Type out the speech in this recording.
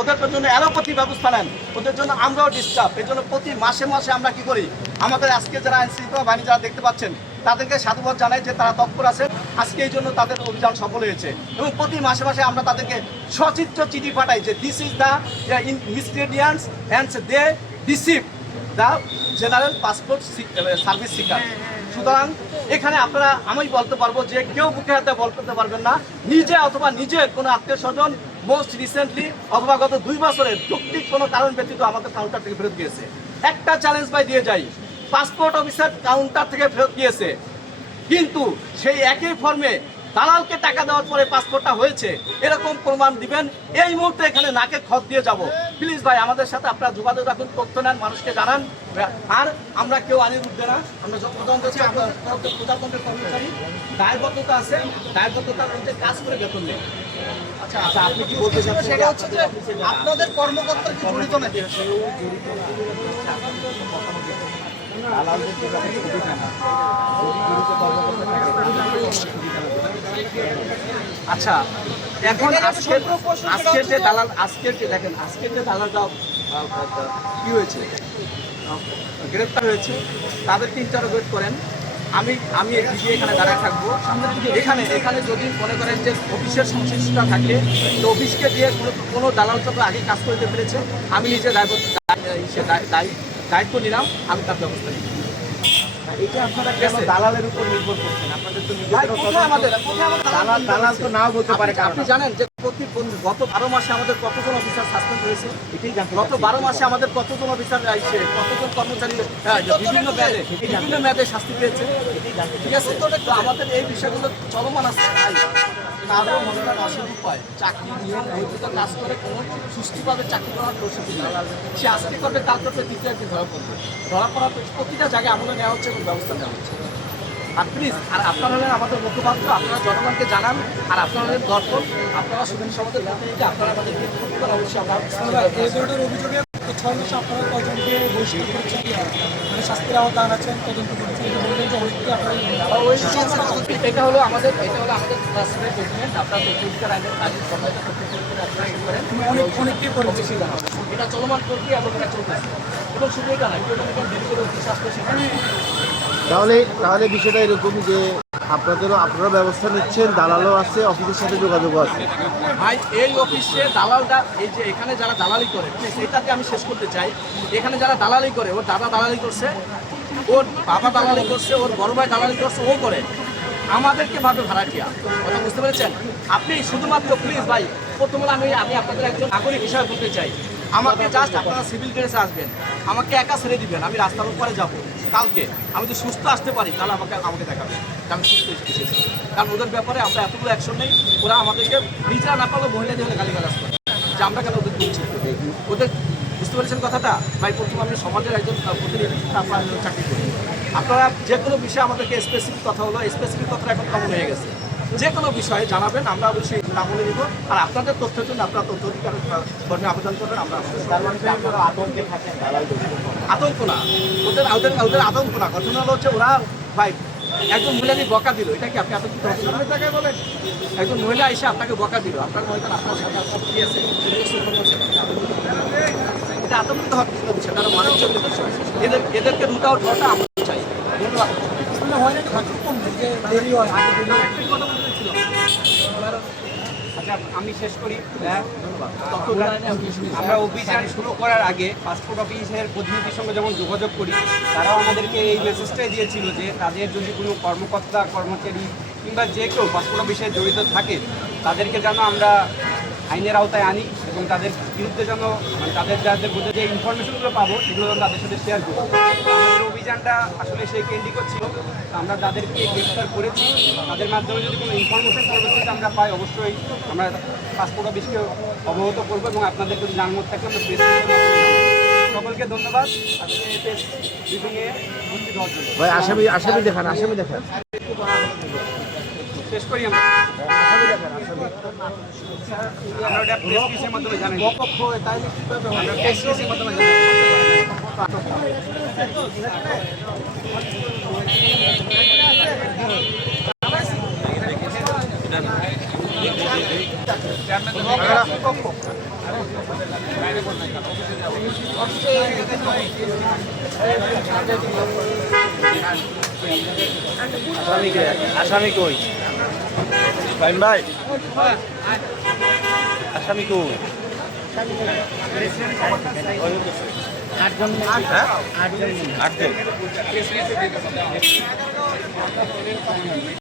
ওদের জন্য অ্যালোপ্যাথি ব্যবস্থা নেন, ওদের জন্য আমরাও ডিস্টার্ব। এই জন্য প্রতি মাসে মাসে আমরা কি করি, আমাদের আজকে যারা আইন শৃঙ্খলা বাহিনী যারা দেখতে পাচ্ছেন তাদেরকে সাধুবাদ জানাই যে তারা তৎপর আছেন, আজকে এই জন্য তাদের অভিযান সফল হয়েছে। এবং প্রতি মাসে মাসে আমরা তাদেরকে সচিত্র চিঠি পাঠাই যে this is the miscreants and they deceive the general passport service seeker. সুতরাং এখানে আপনারা আমি বলতে পারবো যে কেউ বুকে হাতে বলতে পারবেন না নিজে অথবা নিজের কোনো আত্মীয় স্বজন মোস্ট রিসেন্টলি অথবা গত 2 বছরের যৌক্তিক কোনো কারণ ব্যতীত আমাদের কাউন্টার থেকে ফেরত গিয়েছে। একটা চ্যালেঞ্জ বাই দিয়ে যাই, পাসপোর্ট অফিসার কাউন্টার থেকে ফেরত গিয়েছে, কিন্তু সেই একই ফর্মে দালালকে টাকা দেওয়ার পরে পাসপোর্টটা হয়েছে, এরকম প্রমাণ দিবেন। এই মুহূর্তে এখানে নাকে খত দিয়ে যাব। প্লিজ ভাই আমাদের সাথে আপনারা যোগাযোগ রাখুন, তথ্য নেন, মানুষকে জানান। আর আমরা কেউ আনির উঠবে না, আমরা প্রধানত হচ্ছে আমরা প্রজাতন্ত্রের কর্মচারী, দায়বদ্ধতা আছে, দায়বদ্ধতার মধ্যে কাজ করে বেতন নেই। আচ্ছা আচ্ছা, আপনি কি বলতে চাচ্ছেন? সেটা হচ্ছে যে আপনাদের কর্মকর্তা কি জড়িত নাকি? আচ্ছা, এখন আজকের যে দালাল, আজকের যে দেখেন আজকের যে দালালটা কি হয়েছে, গ্রেপ্তার হয়েছে, তাদেরকে ইন্টারোগেট করেন। আমি এদিকে এখানে দাঁড়ায় থাকবো। এখানে যদি মনে করেন যে অফিসের সংশ্লিষ্টতা থাকে, তো অফিসকে দিয়ে কোনো দালাল চক্র আগে কাজ করতে পেরেছে, আমি নিজে দায়িত্ব নিলাম, আমি তার ব্যবস্থা নিই। এটা আপনারা কেন দালালের উপর নির্ভর করছেন? আপনাদের তো দালাল তো নাও বলতে পারে। আপনি জানেন যে গত 12 মাসে আমাদের কতজন অফিসার সাসপেন্ড হয়েছে? গত 12 মাসে আমাদের কতজন অফিসার আসছে, কতজন কর্মচারী বিভিন্ন মেয়াদে শাস্তি পেয়েছে। ঠিক আছে, তো আমাদের এই বিষয়গুলো চলমান আছে। কারো মহিলার অসুখ হয়, চাকরি নিয়ে নিয়মিত কাজ করে কোনো সুস্থভাবে চাকরি করার প্রস্তুতি নেই, সে আজকে করবে কাল করবে, তৃতীয় একদিন ধরা পড়বে। ধরা পড়ার প্রতিটা জায়গায় আমলে নেওয়া হচ্ছে এবং ব্যবস্থা নেওয়া হচ্ছে। আর প্লিজ, আর আপনারা হলেন আমাদের মুখপাত্র, আপনারা জনগণকে জানান। আর আপনারা হলেন দর্শক, আপনারা সুবিধা সমাজের প্রতিনিধি, আপনারা আমাদেরকে অবশ্যই আমরা অভিযোগে 6 মাসে আপনারা কয়জনকে বহিষ্কার করেছেন, মানে শাস্তির আওতা আনাচ্ছেন, তদন্ত করেছেন, এটা হলো আমাদের ডকুমেন্ট। আপনারা পরিষ্কার আইনের কাজের সবাইকে অনেককে করেছে, এটা চলমান প্রক্রিয়া এবং এটা চলতেছে। এবং শুধু এটা না, দেরি করে অতি স্বাস্থ্য সেখানে। তাহলে বিষয়টা এরকমই যে আপনারা ব্যবস্থা নিচ্ছেন, দালালও আছে, অফিসের সাথে যোগাযোগও আছে। ভাই এই অফিসে দালালটা, এই যে এখানে যারা দালালি করে, এটাকে আমি শেষ করতে চাই। এখানে যারা দালালি করে, ওর দাদা দালালি করছে, ওর বাবা দালালি করছে, ওর বড় ভাই দালালি করছে, ও করে আমাদেরকে ভাবে ভাড়াটিয়া। কথা বুঝতে পেরেছেন? আপনি শুধুমাত্র প্লিজ ভাই, প্রথমে আমি আপনাদের একজন নাগরিক হিসাবে বলতে চাই, আমাকে জাস্ট আপনারা সিভিল ড্রেসে আসবেন, আমাকে একা ছেড়ে দিবেন, আমি রাস্তার উপরে যাবো কালকে। আমি যদি সুস্থ আসতে পারি তাহলে আমাকে দেখাবেন আমি সুস্থ এসেছি। কারণ ওদের ব্যাপারে আমরা এতগুলো অ্যাকশন নেই, ওরা আমাদেরকে নিজেরা না পারলেও মহিলাদের হলে গালিগালাজ করে যে আমরা কেন ওদের করছি। ওদের বুঝতে পেরেছেন কথাটা? ভাই প্রথম আমি সমাজের একজন প্রতিনিধি, তারপর আমি চাকরি করি। আপনারা যে কোনো বিষয়ে আমাদেরকে স্পেসিফিক কথা হলো, স্পেসিফিক কথাটা এখন কমন হয়ে গেছে। যে কোনো বিষয়ে জানাবেন, আমরা অবশ্যই আমলে নিব। আর আপনাদের তথ্যের জন্য আপনারা তথ্য অধিকার কর্মে আবেদন করবেন। আমরা আতঙ্কে থাকেন, আতঙ্ক না, ওদের আতঙ্ক না। ঘটনা হলো হচ্ছে ওরা ভাই একজন মহিলাকে বকা দিল, এটা কি আপনি আতঙ্কিত হচ্ছেন? বলেন, একজন মহিলা এসে আপনাকে বকা দিল, আপনার মহিলা আপনার সাথে কি আছে, এটা আতঙ্কিত হওয়ার কোনো বিষয়, তারা মানুষের বিষয়। এদেরকে রুট আউট হওয়াটা আমরা চাই। ধন্যবাদ। আচ্ছা, আমি শেষ করি। আমরা অভিযান শুরু করার আগে পাসপোর্ট অফিসের প্রতিনিধির সঙ্গে যখন যোগাযোগ করি, তারাও আমাদেরকে এই মেসেজটাই দিয়েছিল যে তাদের যদি কোনো কর্মকর্তা কর্মচারী কিংবা যে কেউ পাসপোর্ট অফিসে জড়িত থাকে, তাদেরকে যেন আমরা আইনের আওতায় আনি এবং তাদের বিরুদ্ধে যেন তাদের মধ্যে যে ইনফরমেশনগুলো পাবো সেগুলো যেন তাদের সাথে শেয়ার করবো। আমাদের অভিযানটা আসলে সেই কেন্দ্রিক ছিল। আমরা যাদেরকে গ্রেফতার করেছি তাদের মাধ্যমে যদি কোনো ইনফরমেশন পরবর্তীতে আমরা পাই, অবশ্যই আমরা পাসপোর্ট অফিসকে অবগত করবো এবং আপনাদের যদি জানানোর থাকে আমরা প্রেস সকলকে ধন্যবাদ আজকে প্রেস ব্রিফিংয়ে উপস্থিত হওয়ার জন্য। ভাই আসামি দেখান শেষ করি আমরা ওটা প্রেস রিলিজের মাধ্যমে জানাই। আমরা প্রেস রিলিজের মাধ্যমে জানাই। আসামি কই ফাহিম ভাই আসামি কই আটজন